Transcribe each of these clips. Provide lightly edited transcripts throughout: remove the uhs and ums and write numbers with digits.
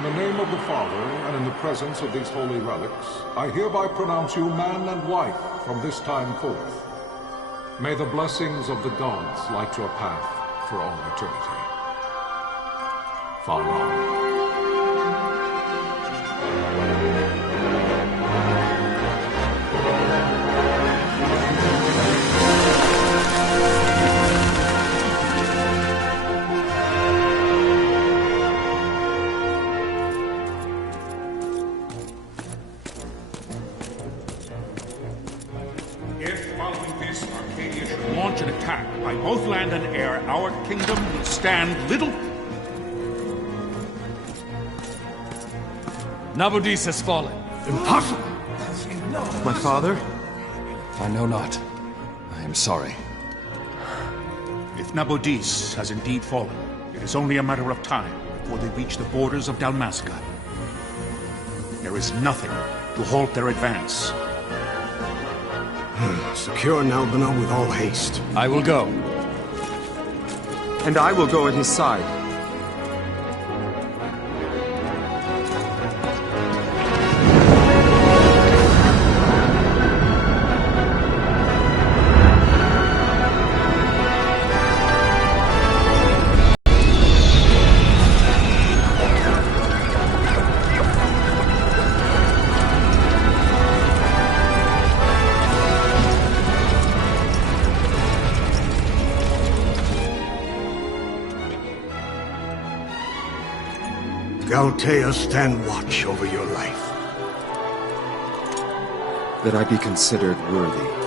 In the name of the Father, and in the presence of these holy relics, I hereby pronounce you man and wife from this time forth. May the blessings of the gods light your path for all eternity. Farewell. By both land and air, our kingdom will stand little... Nabudis has fallen. Impossible! My father? I know not. I am sorry. If Nabudis has indeed fallen, it is only a matter of time before they reach the borders of Dalmasca. There is nothing to halt their advance. Secure Nalbina with all haste. I will go. And I will go at his side. Galtea, stand watch over your life. That I be considered worthy.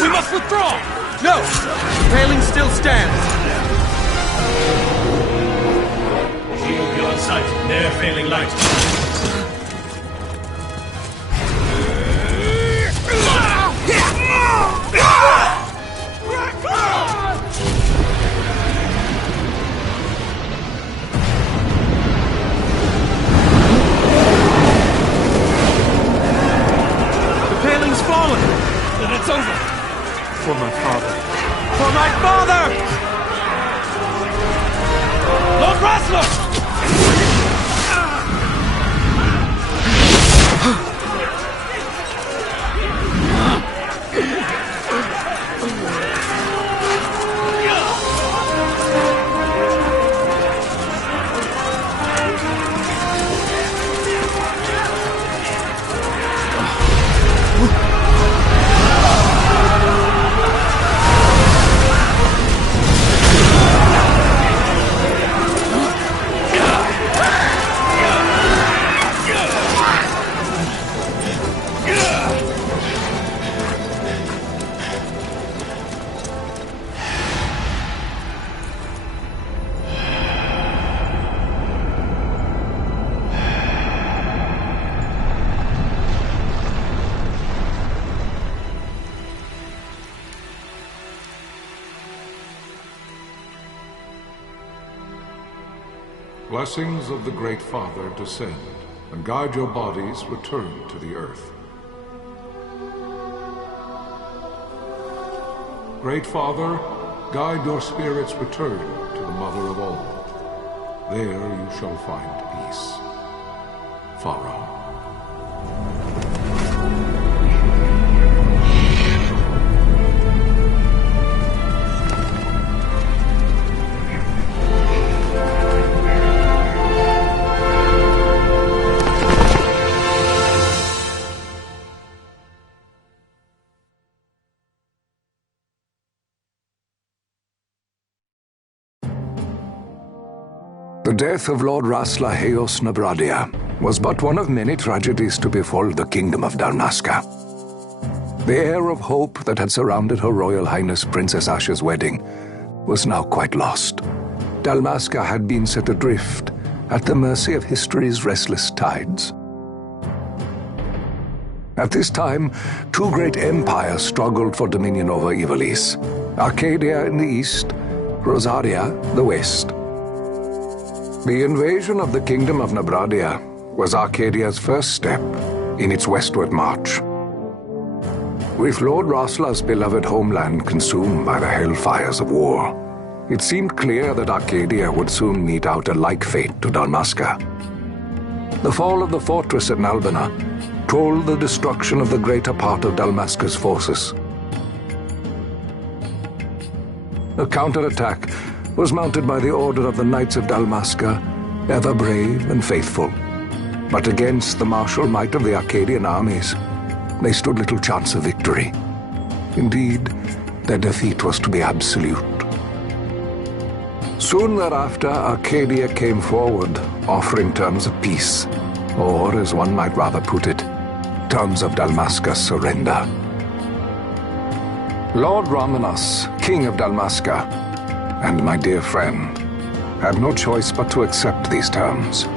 We must withdraw! No! Paling still stands! Shield beyond sight, ne'er failing light. The paling's fallen! Then it's over! For my father. For my father! Lord Rasler! blessings of the Great Father descend, and guide your bodies return to the earth. Great Father, guide your spirits return to the Mother of all. There you shall find peace. Verrat. The death of Lord Rasla Heos Nabradia was but one of many tragedies to befall the kingdom of Dalmasca. The air of hope that had surrounded Her Royal Highness Princess Asha's wedding was now quite lost. Dalmasca had been set adrift at the mercy of history's restless tides. At this time, two great empires struggled for dominion over Ivalice: Arcadia in the east, Rosaria the west. The invasion of the Kingdom of Nabradia was Arcadia's first step in its westward march. With Lord Rasla's beloved homeland consumed by the hellfires of war, it seemed clear that Arcadia would soon mete out a like fate to Dalmasca. The fall of the fortress at Nalbina told the destruction of the greater part of Dalmasca's forces. A counterattack was mounted by the order of the Knights of Dalmasca, ever brave and faithful. But against the martial might of the Arcadian armies, they stood little chance of victory. Indeed, their defeat was to be absolute. Soon thereafter, Arcadia came forward, offering terms of peace, or, as one might rather put it, terms of Dalmasca's surrender. Lord Romanos, King of Dalmasca, and my dear friend, had no choice but to accept these terms.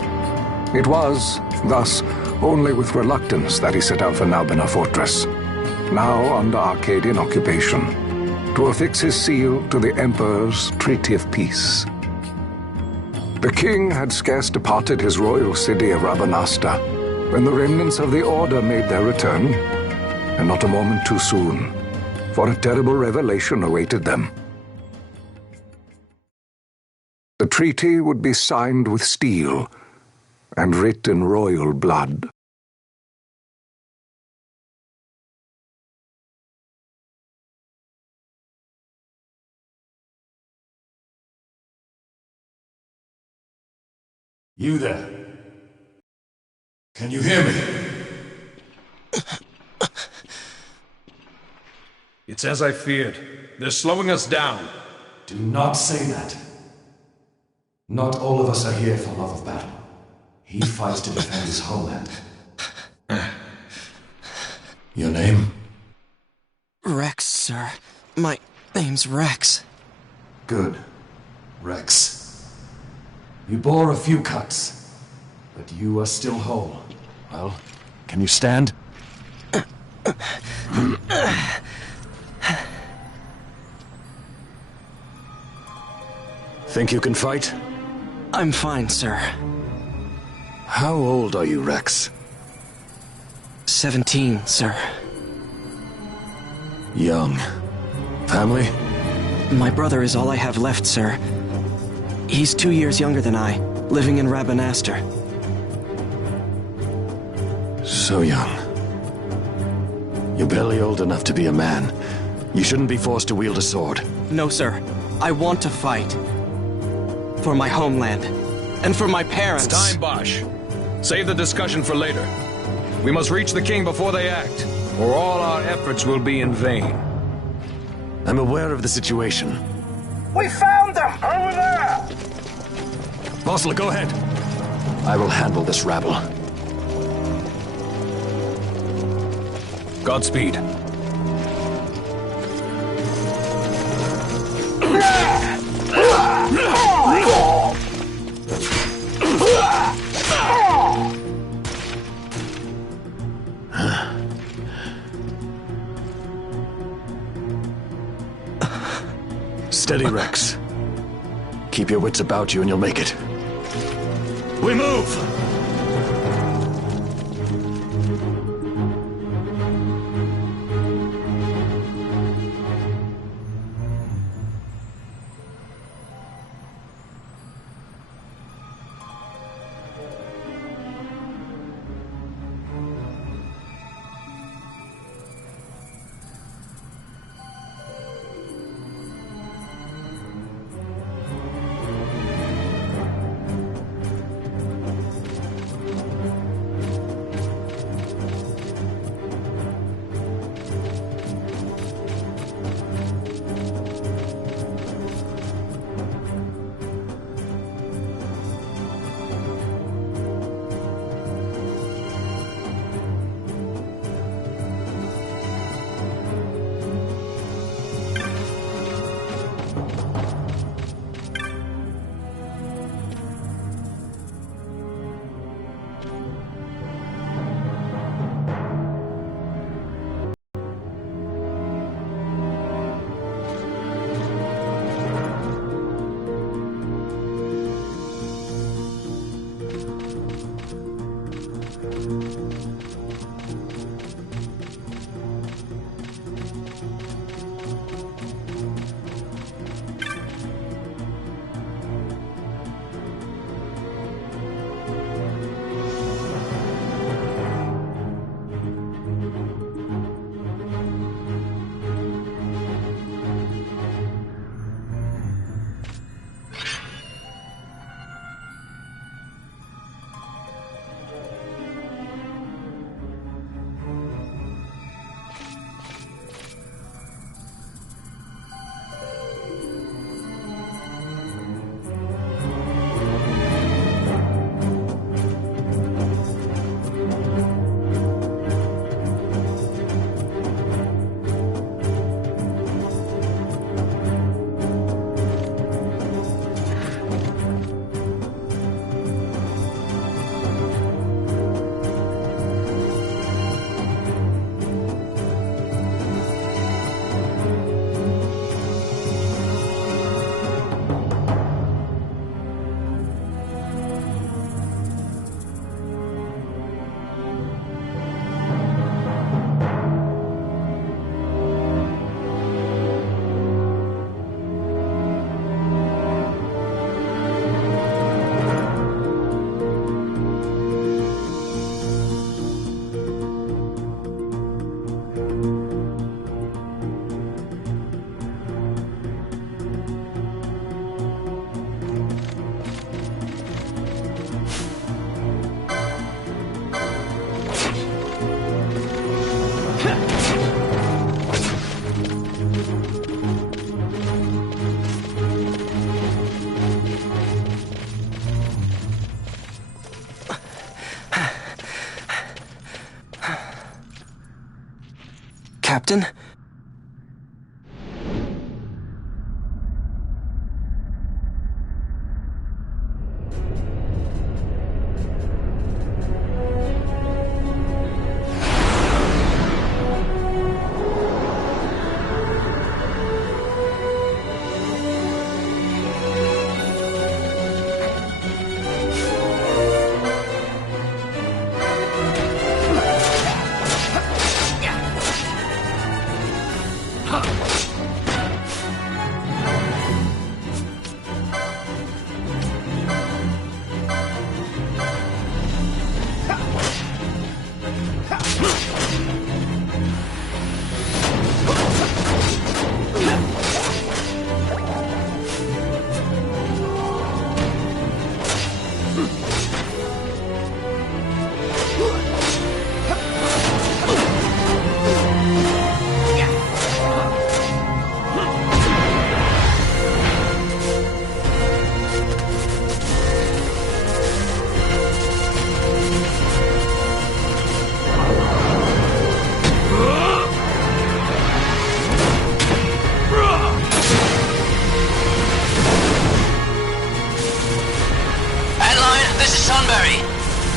It was, thus, only with reluctance that he set out for Nalbina Fortress, now under Arcadian occupation, to affix his seal to the Emperor's Treaty of Peace. The king had scarce departed his royal city of Rabanasta when the remnants of the Order made their return, and not a moment too soon, for a terrible revelation awaited them. The treaty would be signed with steel and writ in royal blood. You there? Can you hear me? It's as I feared. They're slowing us down. Do not say that. Not all of us are here for love of battle. He fights to defend his homeland. Your name? Rex, sir. My name's Rex. Good. Rex. You bore a few cuts, but you are still whole. Well, can you stand? Think you can fight? I'm fine, sir. How old are you, Rex? 17, sir. Young. Family? My brother is all I have left, sir. He's 2 years younger than I, living in Rabanastre. So young. You're barely old enough to be a man. You shouldn't be forced to wield a sword. No, sir. I want to fight. For my homeland. And for my parents. It's time, Bosch. Save the discussion for later. We must reach the king before they act, or all our efforts will be in vain. I'm aware of the situation. We found them! Over there! Bosler, go ahead. I will handle this rabble. Godspeed. Steady, Rex. Keep your wits about you and you'll make it. We move! Captain?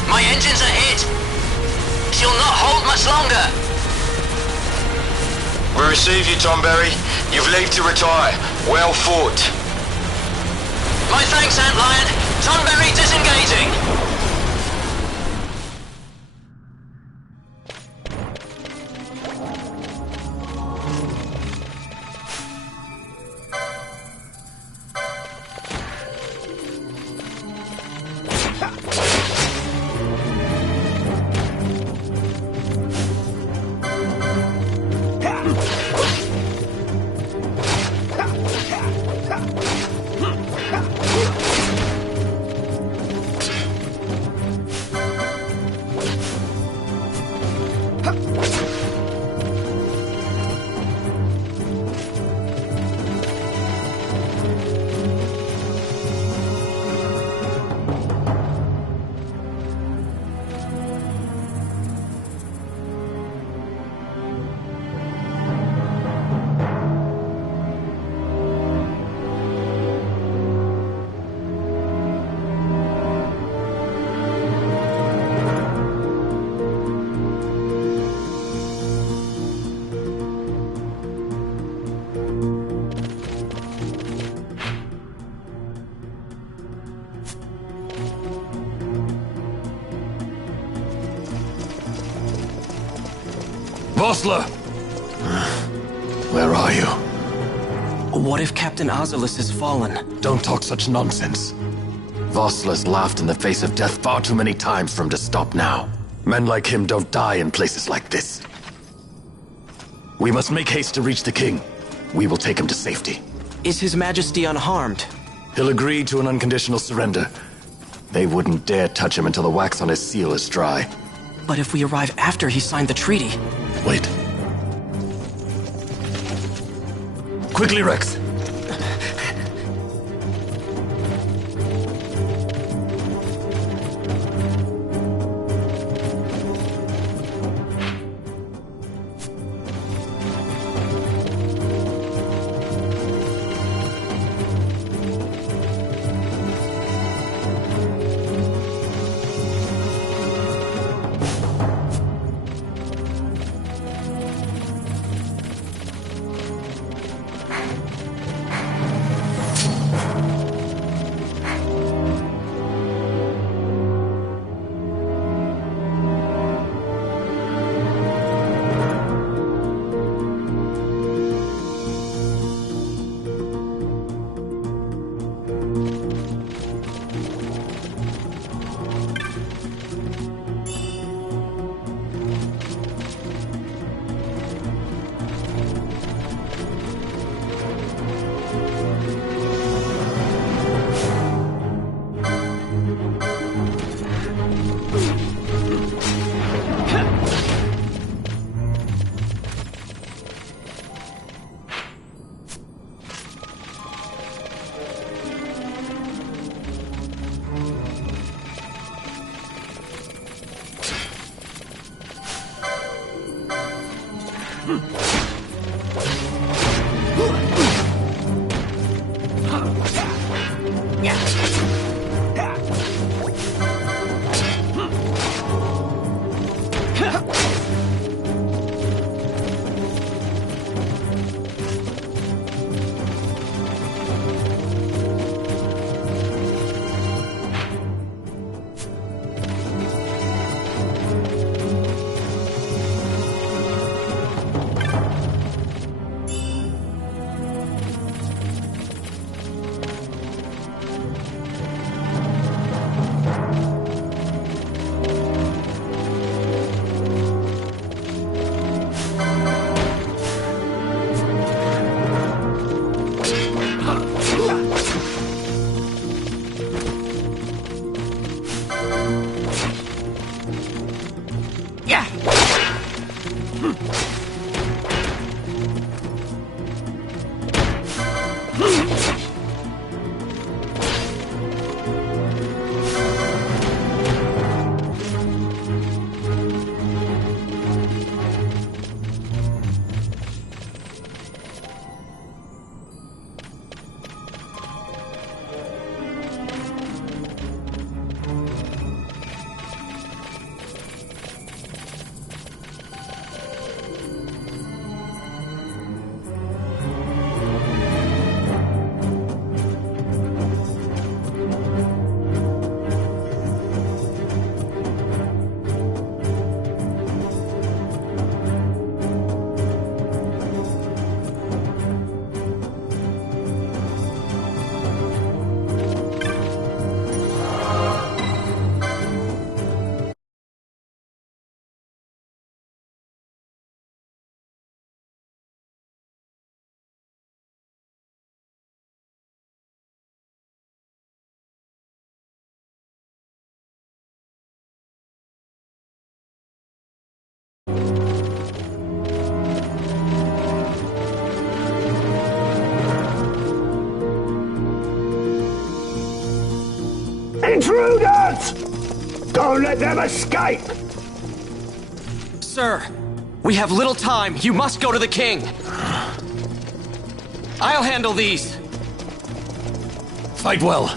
My engines are hit. She'll not hold much longer. We receive you, Tomberry. You've leave to retire. Well fought. My thanks, Antlion. Tonberry disengaging! Vossler! Where are you? What if Captain Oculus has fallen? Don't talk such nonsense. Vossler's laughed in the face of death far too many times for him to stop now. Men like him don't die in places like this. We must make haste to reach the king. We will take him to safety. Is His Majesty unharmed? He'll agree to an unconditional surrender. They wouldn't dare touch him until the wax on his seal is dry. But if we arrive after he signed the treaty... Wait. Quickly, Rex! intruders! Don't let them escape! Sir, we have little time. You must go to the king. I'll handle these. Fight well.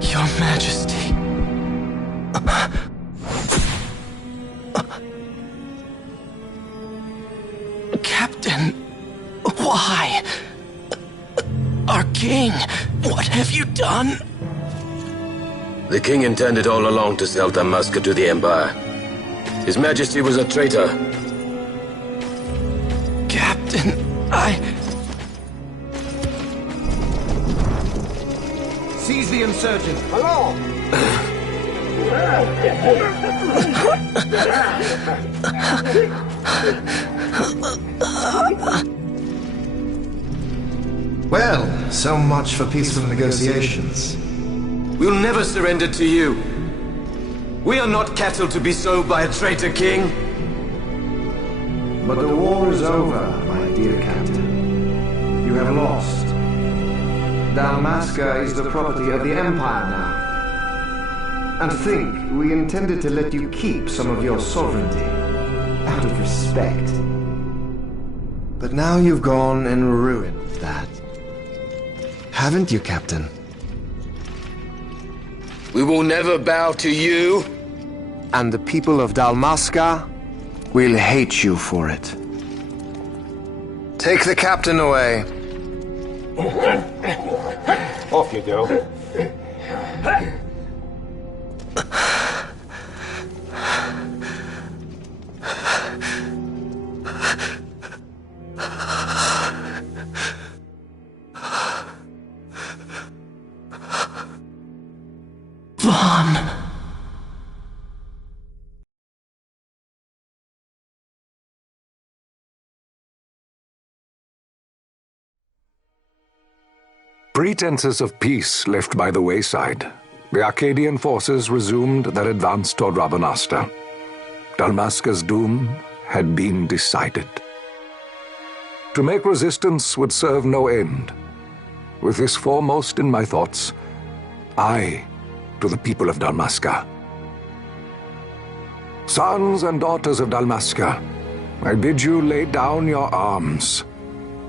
Your Majesty. Captain, why? Our king, what have you done? The king intended all along to sell Damascus to the Empire. His Majesty was a traitor. Captain, Seize the insurgent. Along! Well, so much for peaceful negotiations. We'll never surrender to you. We are not cattle to be sold by a traitor king. But the war is over, my dear captain. You have lost. Dalmasca is the property of the Empire now. And think, we intended to let you keep some of your sovereignty, out of respect. But now you've gone and ruined that. Haven't you, Captain? We will never bow to you. And the people of Dalmasca will hate you for it. Take the captain away. Off you go. Vaughn. Pretenses of peace left by the wayside, the Arcadian forces resumed their advance toward Rabanasta. Dalmasca's doom had been decided. To make resistance would serve no end. With this foremost in my thoughts, I, to the people of Dalmasca. Sons and daughters of Dalmasca, I bid you lay down your arms.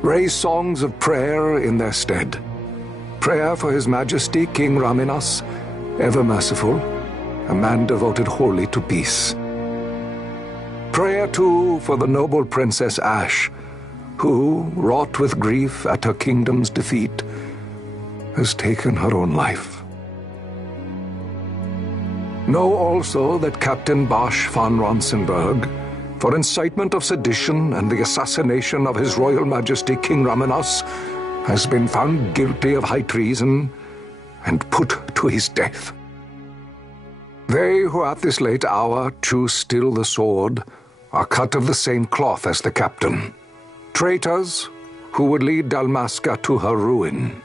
Raise songs of prayer in their stead. Prayer for His Majesty King Raminas, ever merciful, a man devoted wholly to peace. Prayer, too, for the noble Princess Ash, who, wrought with grief at her kingdom's defeat, has taken her own life. Know also that Captain Bosch von Ronsenberg, for incitement of sedition and the assassination of His Royal Majesty King Ramenos, has been found guilty of high treason and put to his death. They who at this late hour choose still the sword are cut of the same cloth as the captain, traitors who would lead Dalmasca to her ruin.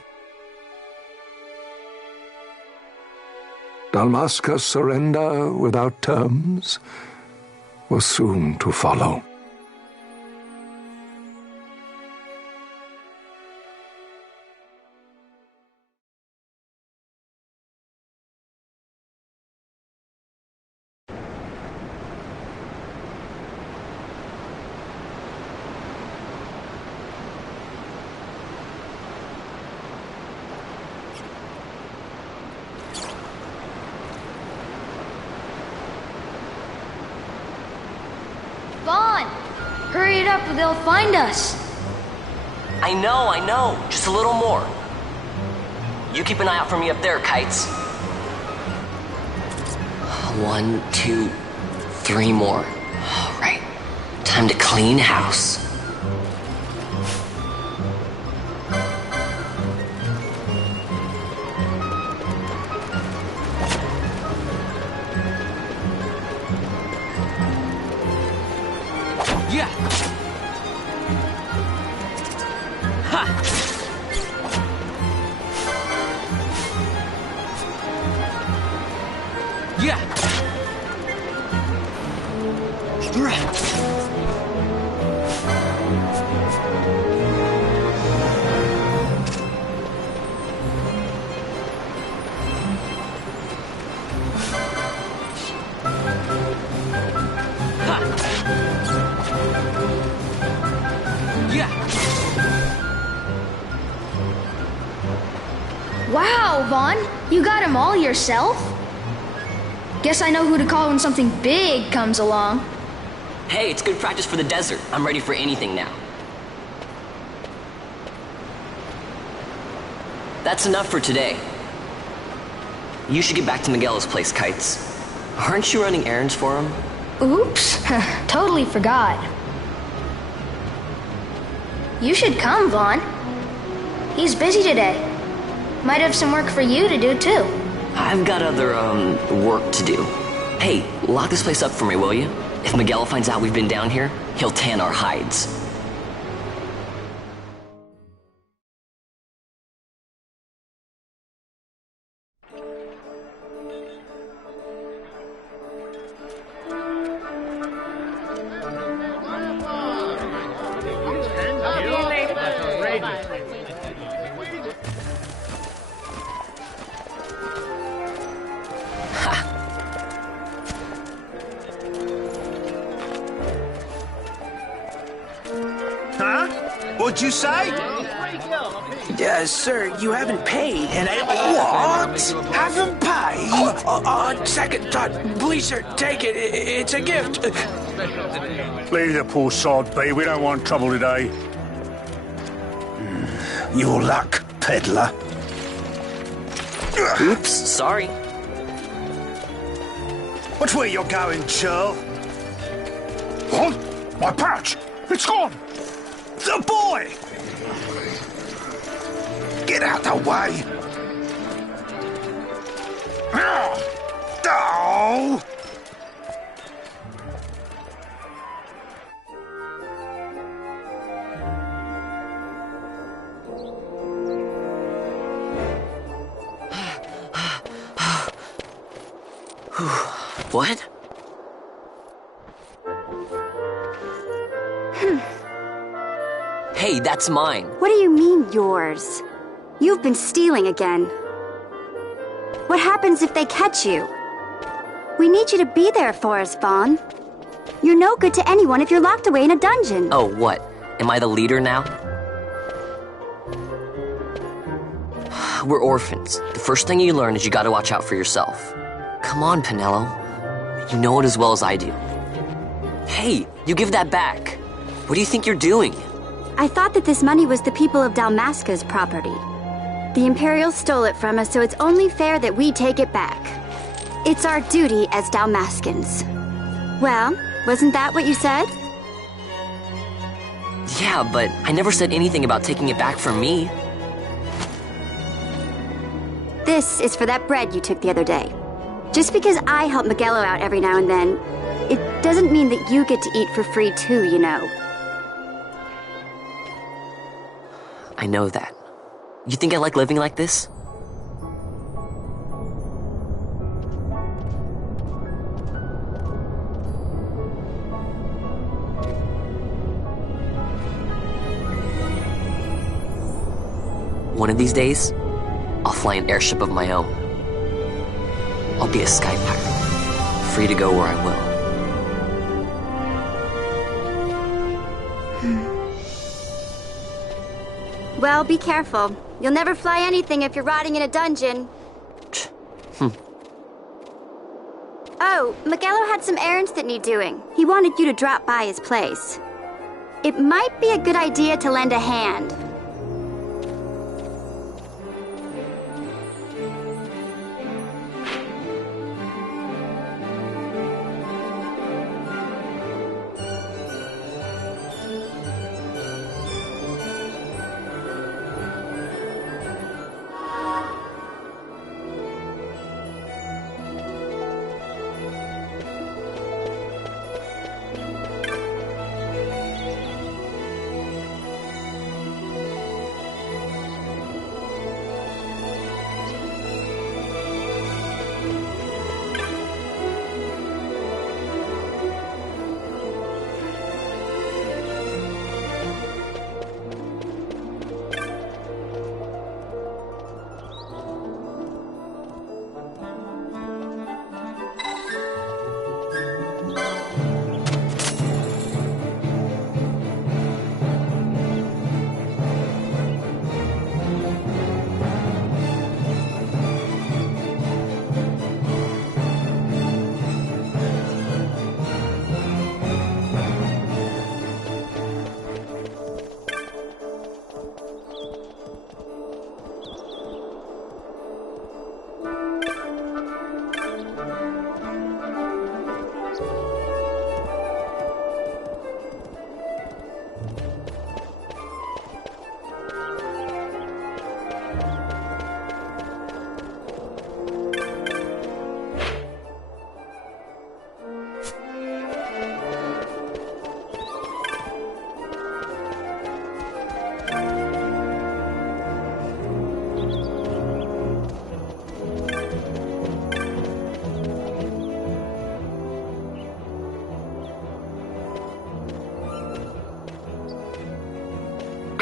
Dalmasca's surrender without terms was soon to follow. Hurry it up or they'll find us. I know. Just a little more. You keep an eye out for me up there, Kites. 1, 2, 3 more. All right. Time to clean house. Yeah. Ha. Yeah. Wow, Vaughn, you got them all yourself? Guess I know who to call when something big comes along. Hey, it's good practice for the desert. I'm ready for anything now. That's enough for today. You should get back to Miguel's place, Kites. Aren't you running errands for him? Oops, totally forgot. You should come, Vaughn. He's busy today. Might have some work for you to do, too. I've got other, work to do. Hey, lock this place up for me, will you? If Miguel finds out we've been down here, he'll tan our hides. What'd you say? Sir, you haven't paid, and What? Haven't paid? On second thought, please, sir, take it. It's a gift. Leave the poor sod be. We don't want trouble today. Your luck, peddler. Oops, sorry. Watch where you're going, churl. What? My pouch! It's gone! The boy! Get out the way! Oh! What? Hey, that's mine. What do you mean, yours? You've been stealing again. What happens if they catch you? We need you to be there for us, Vaughn. You're no good to anyone if you're locked away in a dungeon. Oh, what? Am I the leader now? We're orphans. The first thing you learn is you gotta watch out for yourself. Come on, Pinello. You know it as well as I do. Hey, you give that back. What do you think you're doing? I thought that this money was the people of Dalmasca's property. The Imperials stole it from us, so it's only fair that we take it back. It's our duty as Dalmascans. Well, wasn't that what you said? Yeah, but I never said anything about taking it back from me. This is for that bread you took the other day. Just because I help Miguelo out every now and then, it doesn't mean that you get to eat for free too, you know. I know that. You think I like living like this? One of these days, I'll fly an airship of my own. I'll be a sky pirate, free to go where I will. Well, be careful. You'll never fly anything if you're rotting in a dungeon. Oh, Miguelo had some errands that need doing. He wanted you to drop by his place. It might be a good idea to lend a hand.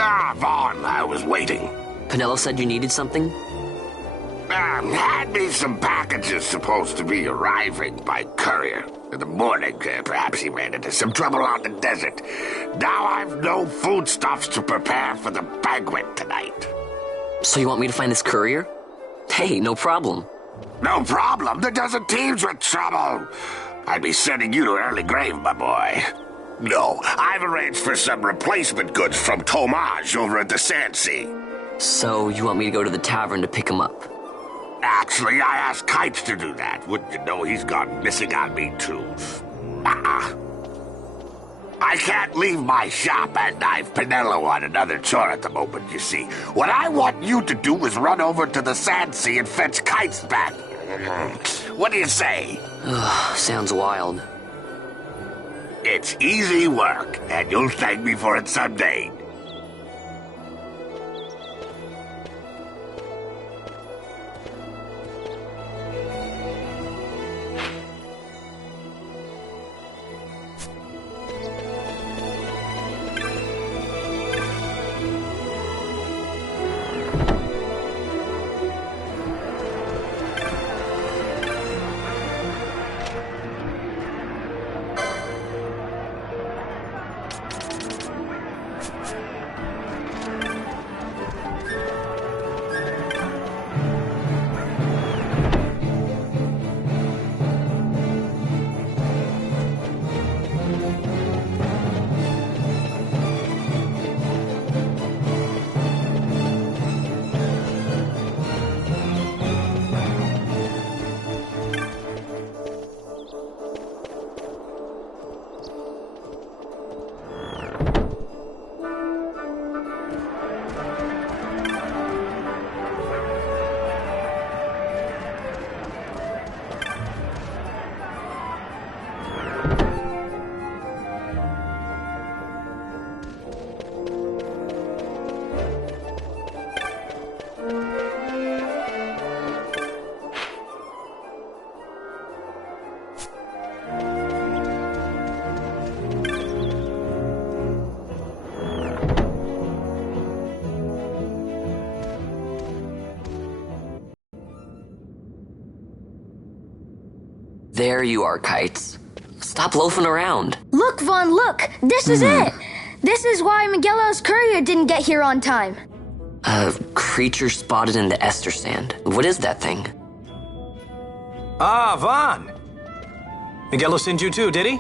Ah, Vaughn, I was waiting. Penelo said you needed something? Had me some packages supposed to be arriving by courier. In the morning, perhaps he ran into some trouble out in the desert. Now I've no foodstuffs to prepare for the banquet tonight. So you want me to find this courier? Hey, no problem. No problem? The desert teems with trouble. I'd be sending you to early grave, my boy. No, I've arranged for some replacement goods from Tomage over at the Sandsea. So you want me to go to the tavern to pick him up? Actually, I asked Kites to do that. Wouldn't you know he's gone missing on me, too. I can't leave my shop, and I've Penelo on another chore at the moment, you see. What I want you to do is run over to the Sandsea and fetch Kites back. What do you say? Sounds wild. It's easy work, and you'll thank me for it someday. There you are, Kites. Stop loafing around. Look, Vaughn, look! This is it! This is why Miguelo's courier didn't get here on time. A creature spotted in the Ester sand. What is that thing? Ah, Vaughn! Miguelo sent you too, did he?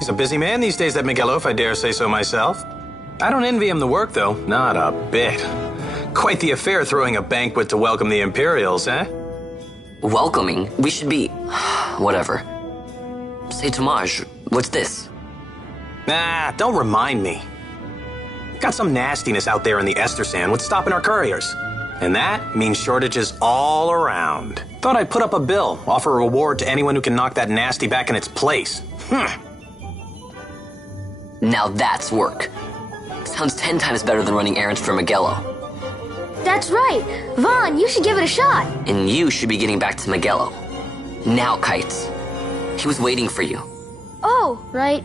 He's a busy man these days, that Miguelo, if I dare say so myself. I don't envy him the work, though. Not a bit. Quite the affair throwing a banquet to welcome the Imperials, eh? Welcoming? We should be... whatever. Say, Tomaj, what's this? Nah, don't remind me. Got some nastiness out there in the Ester sand. What's stopping our couriers? And that means shortages all around. Thought I'd put up a bill, offer a reward to anyone who can knock that nasty back in its place. Now that's work. Sounds 10 times better than running errands for Miguelo. That's right. Vaughn, you should give it a shot. And you should be getting back to Miguelo. Now, Kites. He was waiting for you. Oh, right.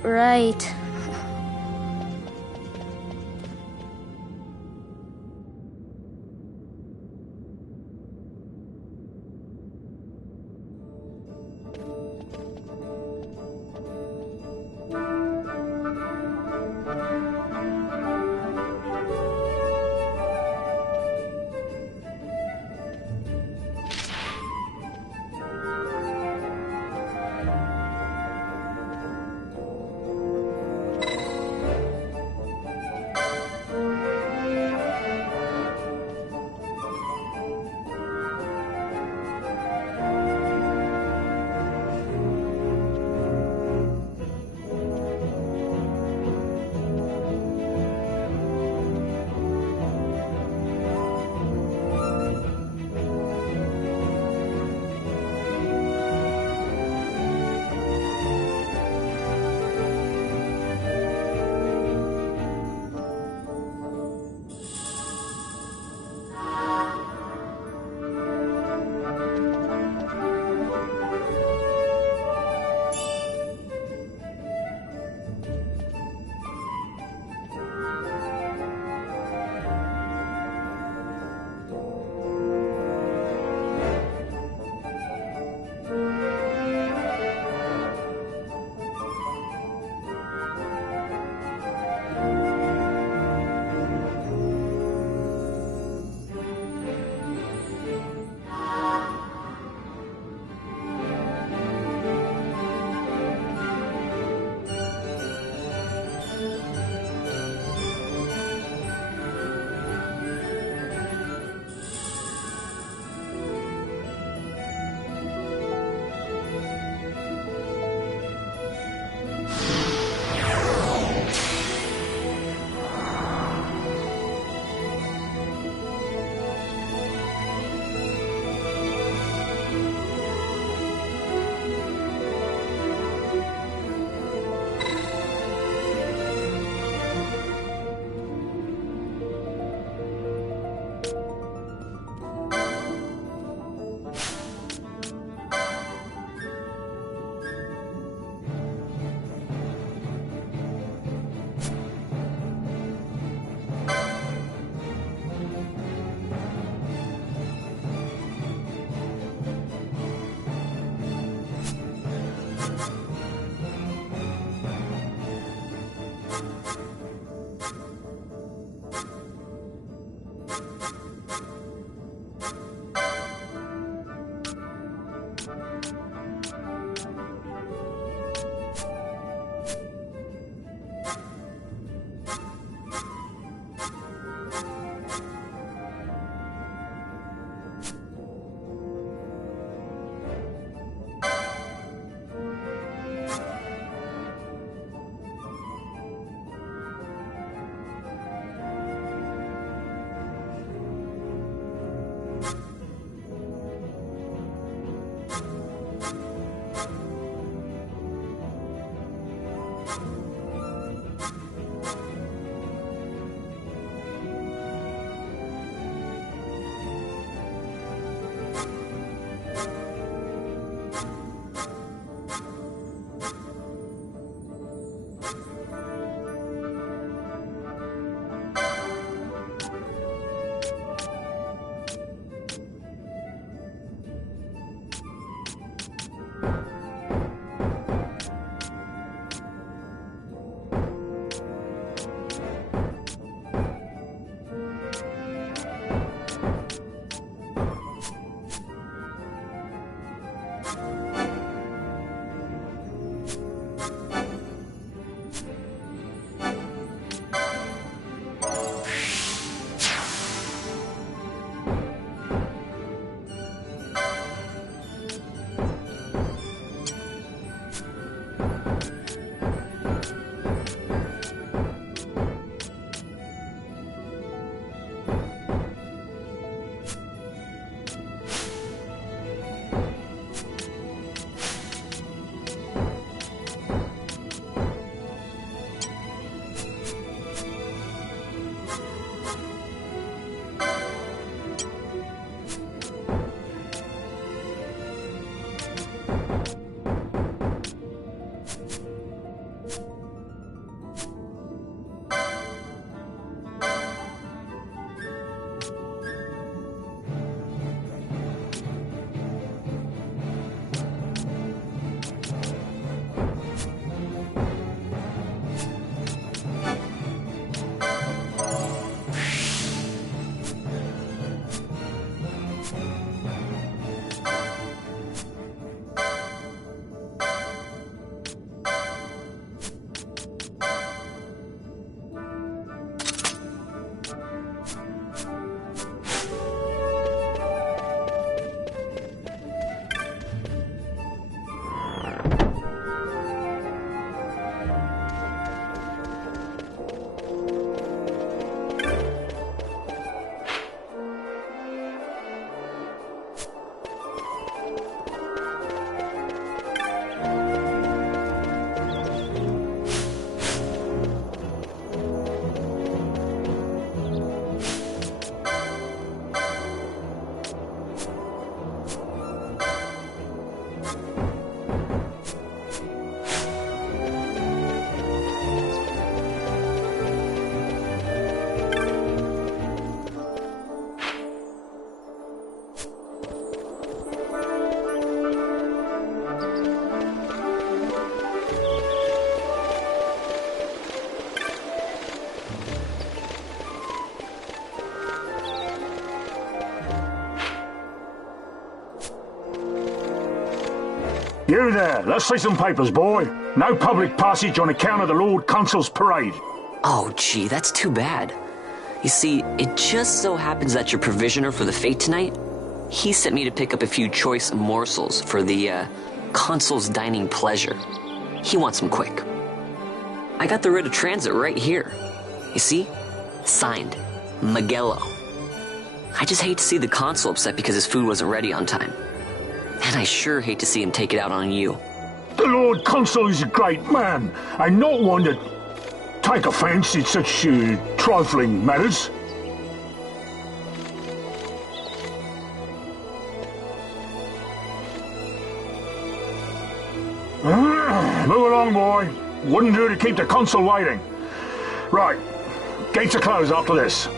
You there, let's see some papers, boy. No public passage on account of the Lord Consul's parade. Oh, gee, that's too bad. You see, it just so happens that your provisioner for the fete tonight, he sent me to pick up a few choice morsels for the, Consul's dining pleasure. He wants them quick. I got the writ of transit right here. You see? Signed, Magello. I just hate to see the Consul upset because his food wasn't ready on time. And I sure hate to see him take it out on you. The Lord Consul is a great man, and not one to take offence in such trifling matters. Move along, boy. Wouldn't do to keep the Consul waiting. Right, gates are closed after this.